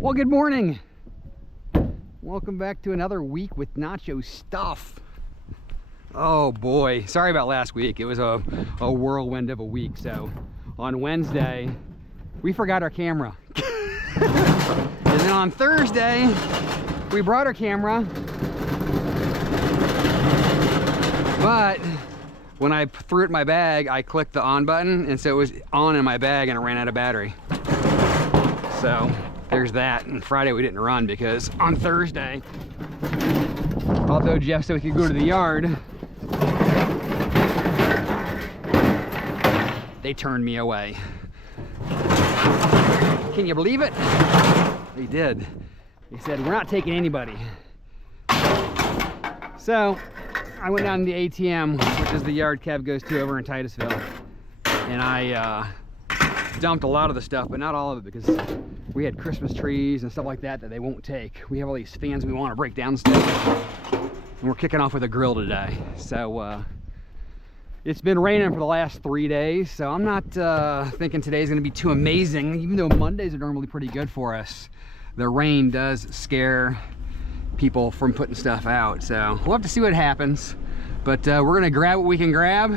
Well, good morning. Welcome back to another week with Nacho Stuff. Oh boy, sorry about last week. It was a whirlwind of a week. So on Wednesday, we forgot our camera. And then on Thursday, we brought our camera. But when I threw it in my bag, I clicked the on button, and so it was on in my bag and it ran out of battery. So there's that. And Friday we didn't run because on Thursday, although Jeff said we could go to the yard, they turned me away. Can you believe it? They did. They said, we're not taking anybody. So I went down to the ATM, which is the yard Kev goes to over in Titusville, and I dumped a lot of the stuff, but not all of it, because we had Christmas trees and stuff like that they won't take. We have all these fans we want to break down stuff, and we're kicking off with a grill today. So it's been raining for the last 3 days, so I'm not thinking today's going to be too amazing, even though Mondays are normally pretty good for us. The rain does scare people from putting stuff out, so we'll have to see what happens. But we're going to grab what we can grab,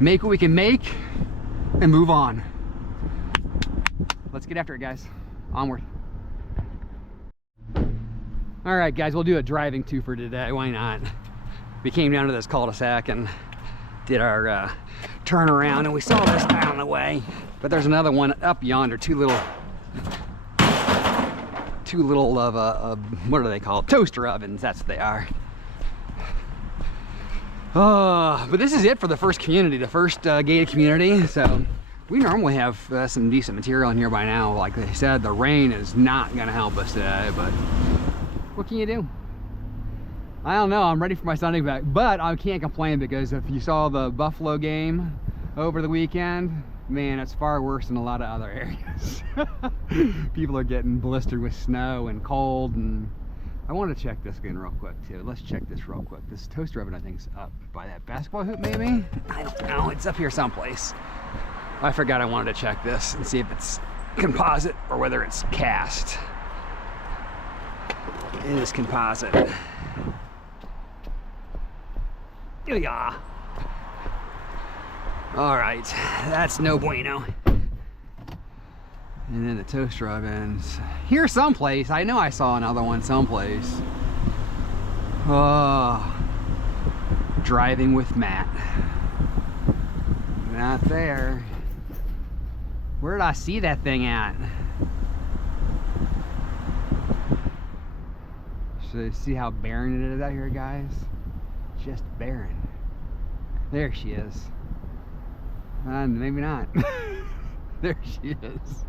make what we can make, and move on. Let's get after it, guys. Onward. All right, guys, we'll do a driving two for today. Why not? We came down to this cul-de-sac and did our turnaround, and we saw this down the way, but there's another one up yonder. Two little of what are they called? Toaster ovens. That's what they are. But this is it for the first community, the first gated community. So we normally have some decent material in here by now. Like they said, the rain is not going to help us today, but what can you do? I don't know. I'm ready for my Sunday back, but I can't complain, because if you saw the Buffalo game over the weekend, man, it's far worse than a lot of other areas. People are getting blistered with snow and cold, and I want to check this again real quick too. Let's check this real quick. This toaster oven, I think, is up by that basketball hoop, maybe? I don't know. It's up here someplace. I forgot I wanted to check this and see if it's composite or whether it's cast. It is composite. Yeah. All right, that's no bueno. And then the toaster ovens here someplace. I know I saw another one someplace. Oh, driving with Matt. Not there. Where did I see that thing at? So you see how barren it is out here, guys? Just barren. There she is. Maybe not. There she is.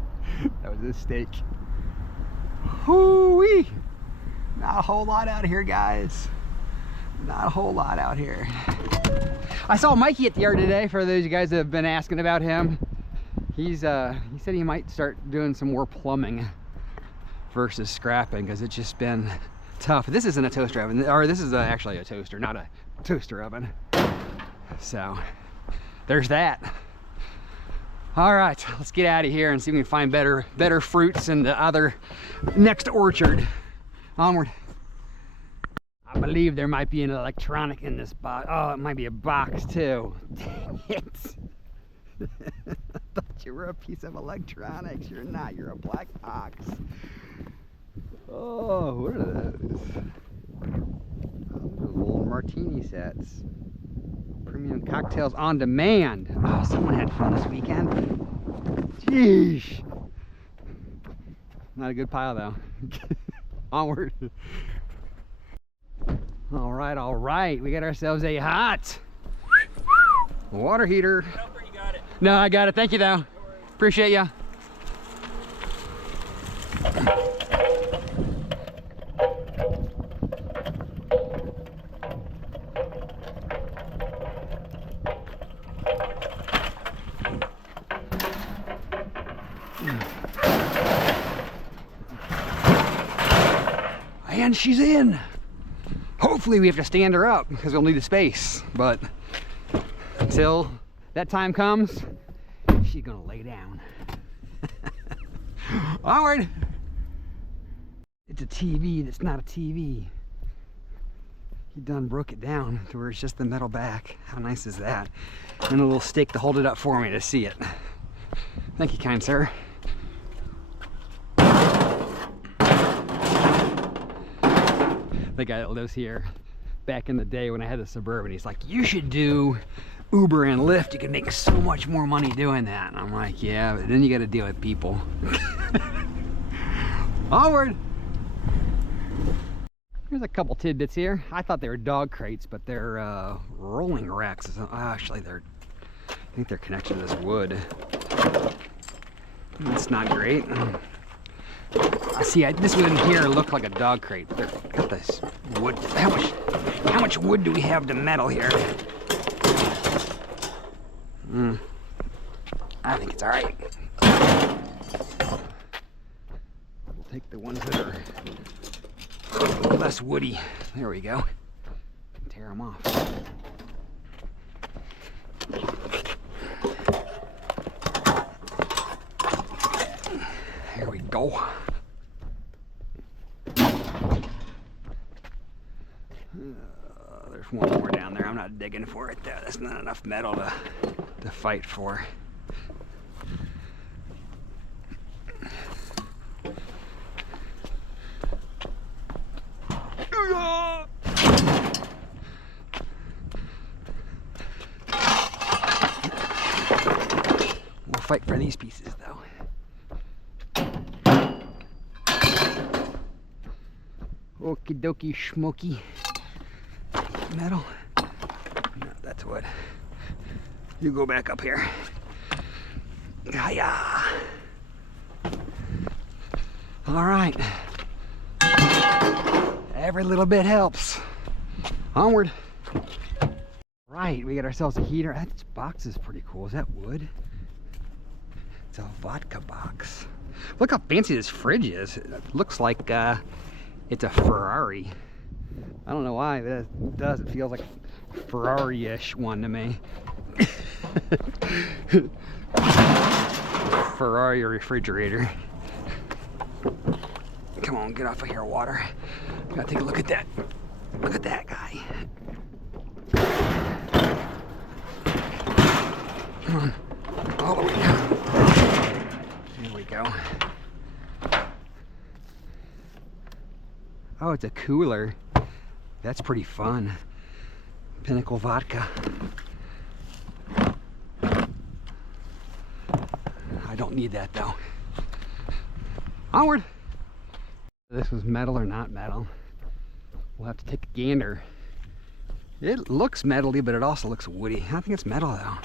That was a mistake. Hoo-wee! Not a whole lot out here, guys. Not a whole lot out here. I saw Mikey at the yard today, for those of you guys that have been asking about him. He said he might start doing some more plumbing versus scrapping, because it's just been tough. This isn't a toaster oven, or this is actually a toaster, not a toaster oven. So there's that. All right, let's get out of here and see if we can find better fruits in the other next orchard. Onward. I believe there might be an electronic in this box. Oh, it might be a box too. Dang it. I thought you were a piece of electronics. You're not. You're a black box. Oh, what are those? Oh, little martini sets. Premium cocktails on demand. Oh, someone had fun this weekend. Jeez. Not a good pile though. Onward. All right. We got ourselves a hot water heater. You got it. No, I got it. Thank you though. No, appreciate ya. And she's in. Hopefully we have to stand her up because we'll need the space, but until that time comes, she's gonna lay down. Onward. It's a TV that's not a TV. He done broke it down to where it's just the metal back. How nice is that? And a little stick to hold it up for me to see it. Thank you, kind sir. The guy that lives here, back in the day when I had the Suburban, he's like, you should do Uber and Lyft. You can make so much more money doing that. And I'm like, yeah, but then you got to deal with people. Onward! There's a couple tidbits here. I thought they were dog crates, but they're rolling racks. Actually, I think they're connected to this wood. That's not great. I see. This one here looked like a dog crate. They're got this wood. How much wood do we have to metal here? I think it's all right. We'll take the ones that are less woody. There we go. Tear them off. Here we go. There's one more down there. I'm not digging for it though. That's not enough metal to fight for. We'll fight for these pieces though. Okie dokie schmoky. Metal. No, that's wood. You go back up here. Hiya. All right. Every little bit helps. Onward. Right, we got ourselves a heater. That box is pretty cool. Is that wood? It's a vodka box. Look how fancy this fridge is. It looks like it's a Ferrari. I don't know why, but it does. It feels like a Ferrari-ish one to me. Ferrari refrigerator. Come on, get off of here, water. Gotta take a look at that. Look at that guy. Come on, all the way down. There we go. Oh, it's a cooler. That's pretty fun. Pinnacle vodka. I don't need that though. Onward! This was metal or not metal. We'll have to take a gander. It looks metally, but it also looks woody. I think it's metal though.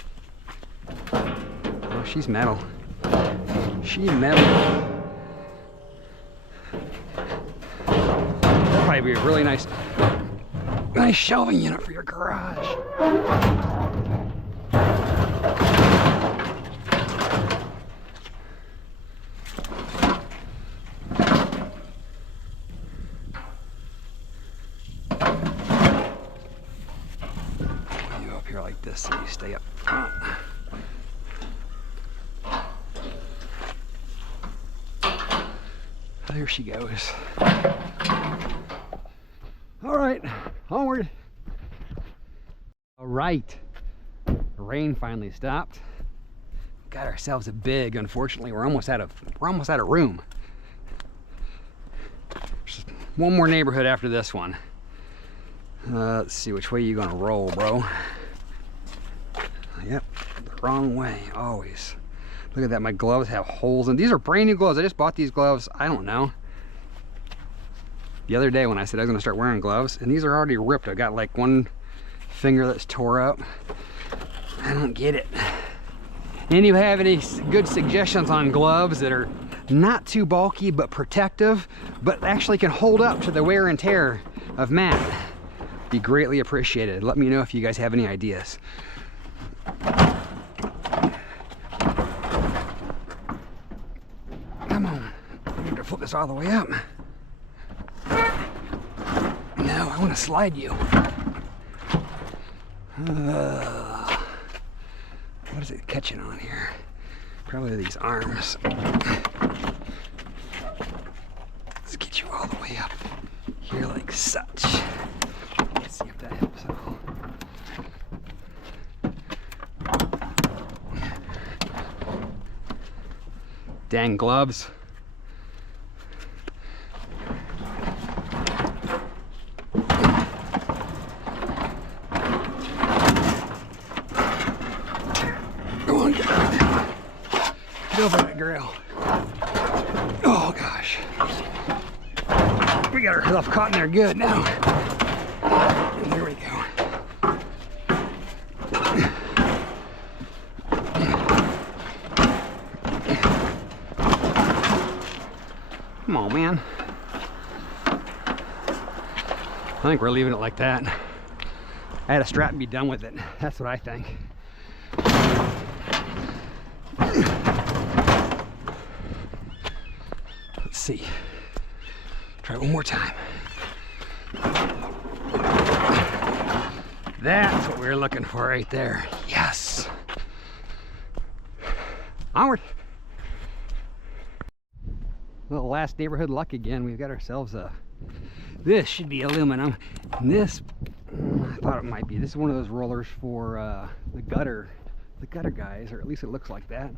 Oh, she's metal. She metal. That'd probably be a really nice shelving unit for your garage. You up here like this so you stay up front. There she goes. All right, onward. All right, the rain finally stopped. Got ourselves a big. Unfortunately, we're almost out of room. Just one more neighborhood after this one. Let's see, which way are you gonna roll, bro? Yep, the wrong way, always. Look at that, my gloves have holes in. These are brand new gloves. I just bought these gloves, I don't know, the other day when I said I was gonna start wearing gloves, and these are already ripped. I got like one finger that's tore up. I don't get it. Any of you have any good suggestions on gloves that are not too bulky but protective, but actually can hold up to the wear and tear of Matt? Be greatly appreciated. Let me know if you guys have any ideas. Come on, I need to flip this all the way up. No, I want to slide you. What is it catching on here? Probably these arms. Let's get you all the way up here like such. Let's see if that helps at all. Dang gloves. Go on, get over that grill. Oh gosh. We got ourselves caught in there good now. And there we go. Come on, man. I think we're leaving it like that. I had to strap and be done with it. That's what I think. Let's see. Try one more time. That's what we were looking for right there. Yes. Onward. Well, last neighborhood luck again. We've got ourselves a, this should be aluminum. And this, I thought it might be. This is one of those rollers for the gutter guys, or at least it looks like that.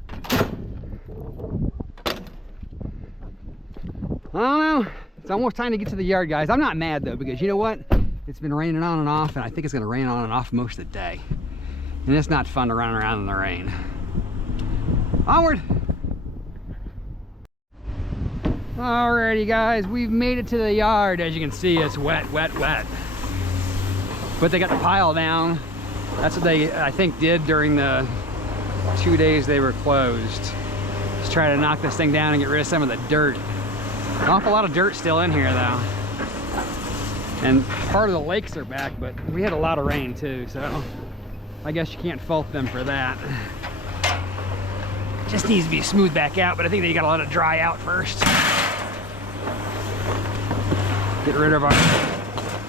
I don't know. It's almost time to get to the yard, guys. I'm not mad though, because you know what? It's been raining on and off, and I think it's gonna rain on and off most of the day. And it's not fun to run around in the rain. Onward! Alrighty guys, we've made it to the yard. As you can see, it's wet, wet, wet. But they got the pile down. That's what they, I think, did during the 2 days they were closed. Just try to knock this thing down and get rid of some of the dirt. An awful lot of dirt still in here though. And part of the lakes are back, but we had a lot of rain too, so I guess you can't fault them for that. Just needs to be smoothed back out, but I think they gotta let it dry out first. Get rid of our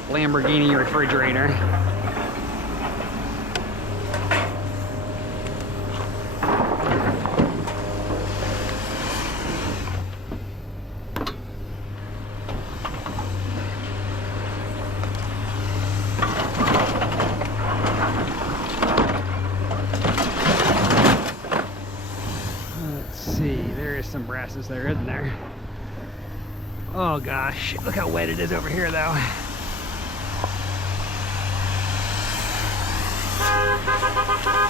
Lamborghini refrigerator. Some brasses there, isn't there? Oh gosh, look how wet it is over here though.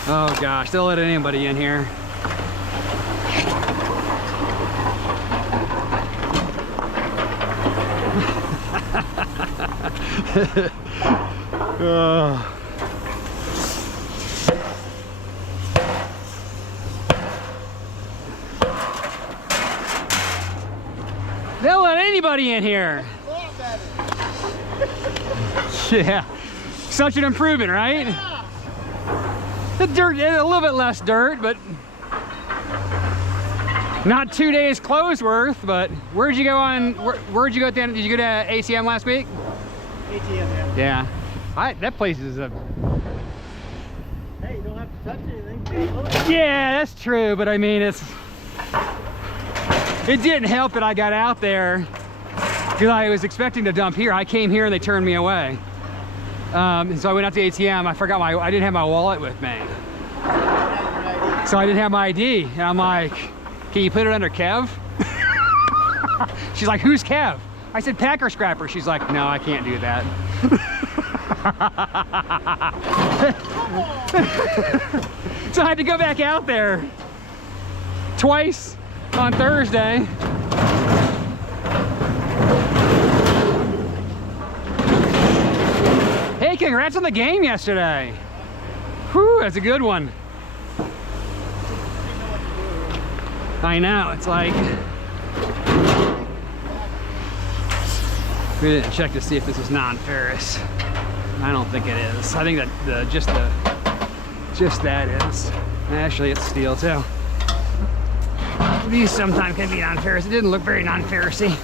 Oh gosh, they'll let anybody in here. Oh. They'll let anybody in here. Yeah, such an improvement, right? Yeah. The dirt, a little bit less dirt, but not 2 days closed worth. But where'd you go on? Where'd you go at the end? Did you go to ACM last week? ATM, yeah. Yeah, that place is a. Hey, you don't have to touch anything. Yeah, that's true, but I mean it's. It didn't help that I got out there because I was expecting to dump here. I came here and they turned me away. And so I went out to ATM. I forgot I didn't have my wallet with me. So I didn't have my ID. And I'm like, can you put it under Kev? She's like, who's Kev? I said, Packer Scrapper. She's like, no, I can't do that. So I had to go back out there twice on Thursday. Hey, congrats on the game yesterday. Whew, that's a good one. I know, it's like we didn't check to see if this was non-ferrous. I don't think it is. I think that just that is. Actually, it's steel too. These sometimes can be non-ferrous. It didn't look very non-ferrousy.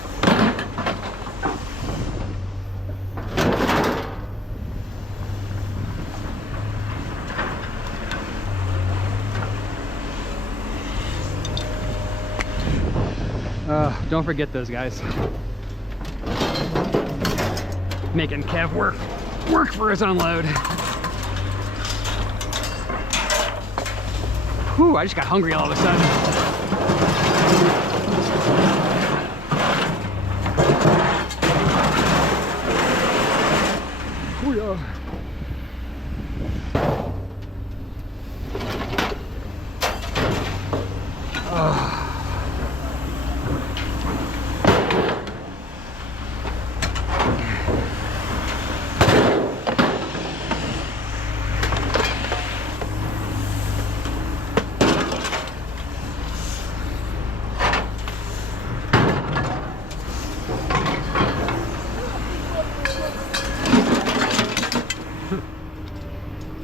Don't forget those guys. making Kev work for his unload. Whew, I just got hungry all of a sudden. Oh yeah.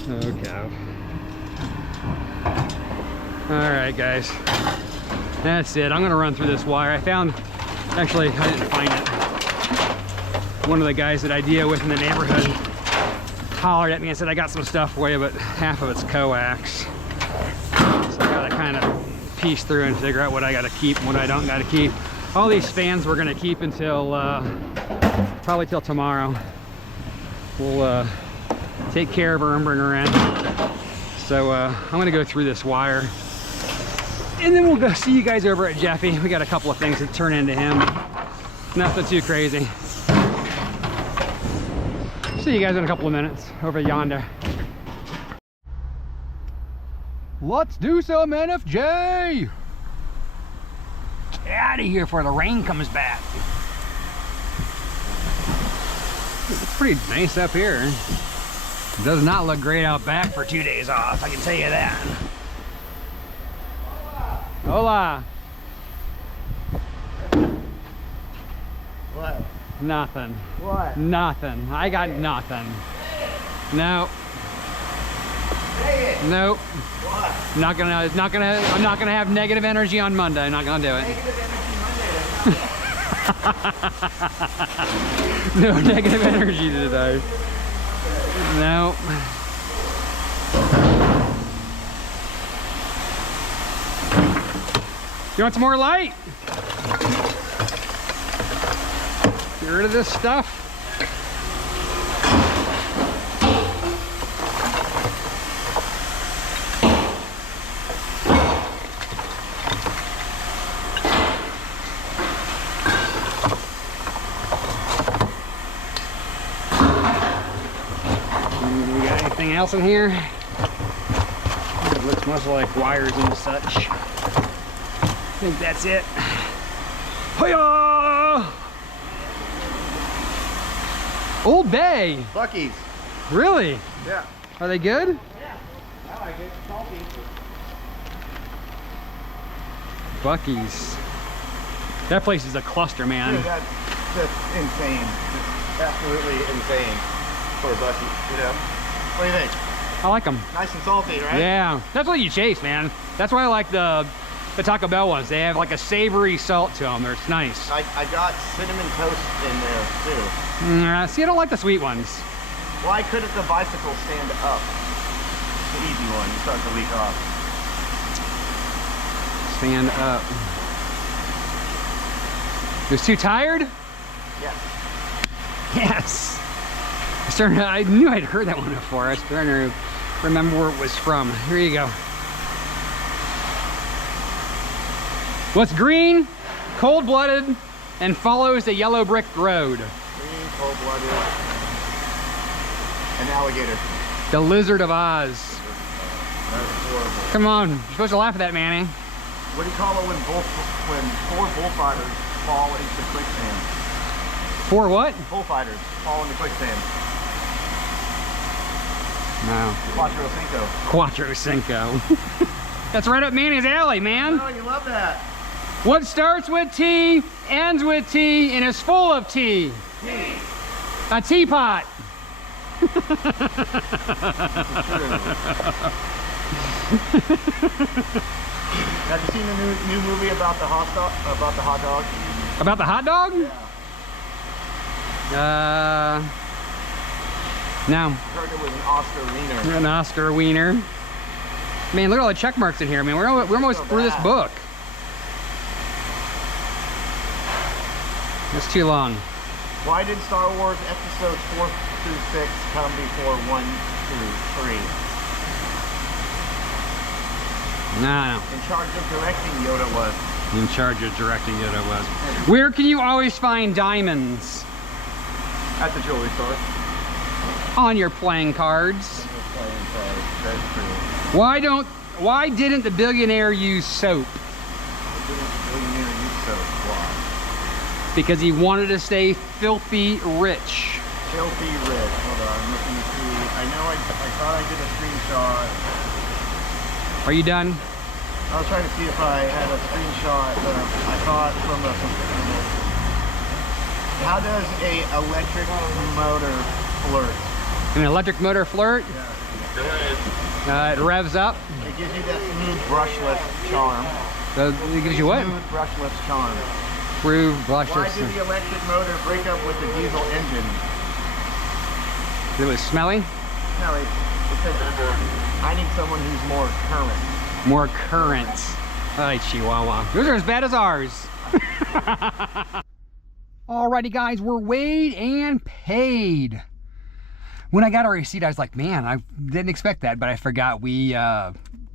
Okay. Alright guys, that's it. I'm gonna run through this wire. Actually I didn't find it. One of the guys that I deal with in the neighborhood hollered at me and said, I got some stuff for you, but half of it's coax. So I gotta kind of piece through and figure out what I gotta keep and what I don't gotta keep. All these fans we're gonna keep until probably till tomorrow. We'll take care of her and bring her in. So I'm gonna go through this wire and then we'll go see you guys over at Jeffy. We got a couple of things to turn into him. Nothing too crazy. See you guys in a couple of minutes over yonder. Let's do some NFJ. Get out of here before the rain comes back. It's pretty nice up here. It does not look great out back for 2 days off, I can tell you that. Hola. What? Nothing. What? Nothing. I got nothing. No. Say it. Nope. What? I'm not gonna have negative energy on Monday. Not gonna do it. Negative energy Monday. That's not No negative energy today. No. You want some more light? Get rid of this stuff. We got anything else in here? It looks much like wires and such. I think that's it. Hiya! Old Bay. Buc-ee's. Really? Yeah. Are they good? Yeah. I like it. Salty. Buc-ee's. That place is a cluster, man. Dude, that's insane. Just absolutely insane for a Buc-ee's, you know? What do you think? I like them. Nice and salty, right? Yeah, that's what you chase, man. That's why I like the Taco Bell ones. They have like a savory salt to them. It's nice. I got cinnamon toast in there too. See, I don't like the sweet ones. Why couldn't the bicycle stand up? The easy one. You start to leak off. Stand up. You're too tired? Yes. Yes. I knew I'd heard that one before. I was trying to remember where it was from. Here you go. What's green, cold-blooded, and follows the yellow brick road? Green, cold-blooded, an alligator. The Lizard of Oz. That's horrible. Come on, you're supposed to laugh at that, Manny. What do you call it when four bullfighters fall into quicksand? For what? Bullfighters fall into quicksand. No. Quattro Cinco. Quattro Cinco. That's right up Manny's alley, man. Oh, you love that. What starts with T, ends with T, and is full of tea? Tea. A teapot. Have you seen the new movie about the hot dog? About the hot dog? Yeah. No. I heard it was an Oscar wiener. An Oscar wiener. Man, look at all the check marks in here, man. We're almost So through this bad. book. It's too long. Why did Star Wars episodes 4 through 6 come before 1 through 3? No. In charge of directing, Yoda was. In charge of directing, Yoda was. Where can you always find diamonds? At the jewelry store. On your playing cards. That's true. Why didn't the billionaire use soap? Because he wanted to stay filthy rich. Filthy rich. Hold on, I'm looking to see. I know I thought I did a screenshot. Are you done? I was trying to see if I had a screenshot. I thought from a. How does a electric motor flirt? An electric motor flirt? Yeah. It revs up. It gives you that smooth brushless charm. It gives you what? Smooth brushless charm. Through brushless. Why did the electric motor break up with the diesel engine? It was smelly? Smelly. Because I need someone who's more current. More current. Alright, Chihuahua. Those are as bad as ours. Alrighty guys, we're weighed and paid. When I got our receipt, I was like, man, I didn't expect that, but I forgot we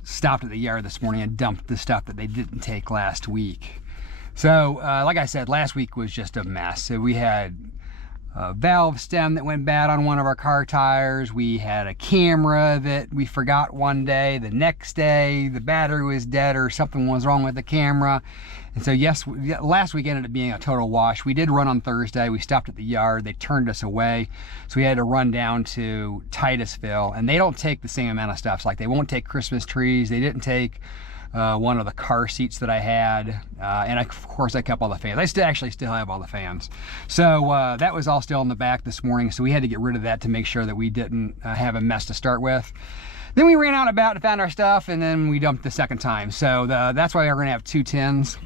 stopped at the yard this morning and dumped the stuff that they didn't take last week. So, like I said, last week was just a mess. So we had a valve stem that went bad on one of our car tires. We had a camera that we forgot one day. The next day, the battery was dead or something was wrong with the camera. And so, yes, last week ended up being a total wash. We did run on Thursday. We stopped at the yard. They turned us away. So we had to run down to Titusville. And they don't take the same amount of stuff. So, like, they won't take Christmas trees. They didn't take one of the car seats that I had, and of course I kept all the fans. I actually still have all the fans. So that was all still in the back this morning, so we had to get rid of that to make sure that we didn't have a mess to start with. Then we ran out and about and found our stuff, and then we dumped the second time. So that's why we're gonna have 2 tins.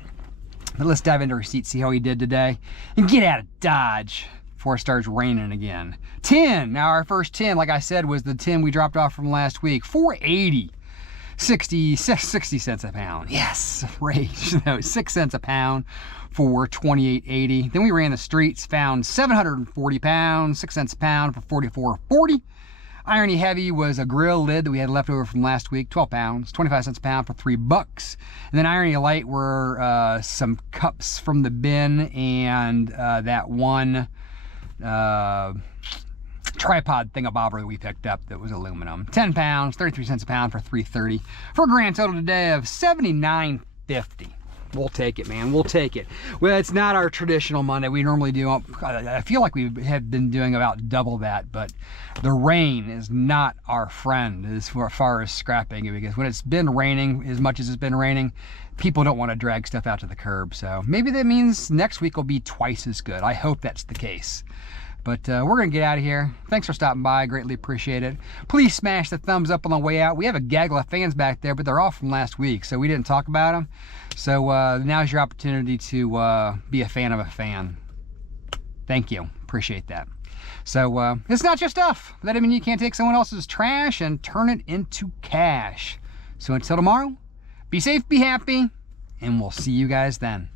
But let's dive into receipt, see how he did today, and get out of Dodge before it starts raining again. 10, now our first 10, like I said, was the 10 we dropped off from last week. $4.80. 60 cents a pound. Yes, rage. No, 6 cents a pound for $28.80. Then we ran the streets, found 740 pounds, 6 cents a pound for $44.40. Irony Heavy was a grill lid that we had left over from last week, 12 pounds, 25 cents a pound for $3. And then Irony Light were some cups from the bin and that one tripod thingamabobber that we picked up that was aluminum. 10 pounds, 33 cents a pound for $3.30 for a grand total today of $79.50. We'll take it, man. We'll take it. Well, it's not our traditional Monday. We normally do, I feel like we have been doing about double that, but the rain is not our friend as far as scrapping it, because when it's been raining as much as it's been raining, people don't want to drag stuff out to the curb. So maybe that means next week will be twice as good. I hope that's the case. But we're going to get out of here. Thanks for stopping by. I greatly appreciate it. Please smash the thumbs up on the way out. We have a gaggle of fans back there, but they're all from last week, so we didn't talk about them. So now's your opportunity to be a fan of a fan. Thank you. Appreciate that. So it's not your stuff. That doesn't mean you can't take someone else's trash and turn it into cash. So until tomorrow, be safe, be happy, and we'll see you guys then.